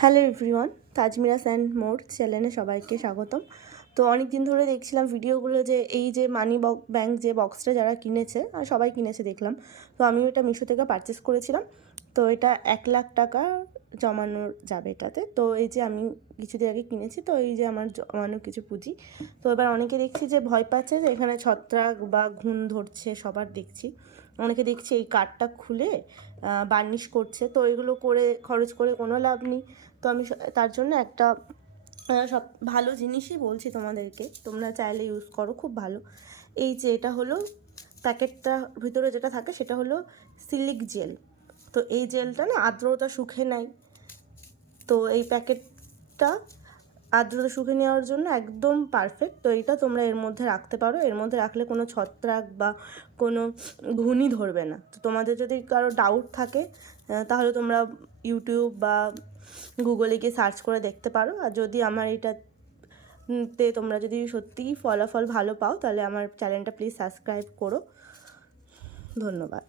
Hello everyone, তাজমিরাস and more চ্যানেলে সবাইকে স্বাগতম। তো অনেক দিন ধরে দেখছিলাম ভিডিওগুলো যে এই যে মানি ব্যাংক যে বক্সটা যারা কিনেছে, আর সবাই কিনেছে দেখলাম। তো আমিও এটা মিশো থেকে পারচেস করেছিলাম। তো এটা 1,00,000 টাকা জমানো যাবে এটাতে। তো এই যে আমি কিছুদিন আগে কিনেছি, তো এই যে আমার জমানো কিছু পুঁজি। তো এবার অনেকে দেখছি যে ভয় পাচ্ছে যে এখানে ছত্রাক বা ঘুণ ধরছে, সবার দেখছি। অনেকে দেখছি এই কার্ডটা খুলে বার্নিশ করছে। তো এগুলো করে খরচ করে কোনো লাভ নেই। তো আমি তার জন্য একটা সব ভালো জিনিসই বলছি তোমাদেরকে, তোমরা চাইলে ইউজ করো, খুব ভালো। এই যে এটা হলো প্যাকেটটা, ভিতরে যেটা থাকে সেটা হলো সিলিক জেল। তো এই জেলটা না আর্দ্রতা শুকে নেয়। তো এই প্যাকেটটা আর্দ্রতা শুকে নেওয়ার জন্য একদম পারফেক্ট। তো এইটা তোমরা এর মধ্যে রাখতে পারো। এর মধ্যে রাখলে কোনো ছত্রাক বা কোনো ঘুণই ধরবে না। তো তোমাদের যদি কারো ডাউট থাকে তাহলে তোমরা ইউটিউব বা গুগলে গিয়ে সার্চ করে দেখতে পারো। আর যদি আমার এইটাতে তোমরা যদি সত্যিই ফলাফল ভালো পাও তাহলে আমার চ্যানেলটা প্লিজ সাবস্ক্রাইব করো। ধন্যবাদ।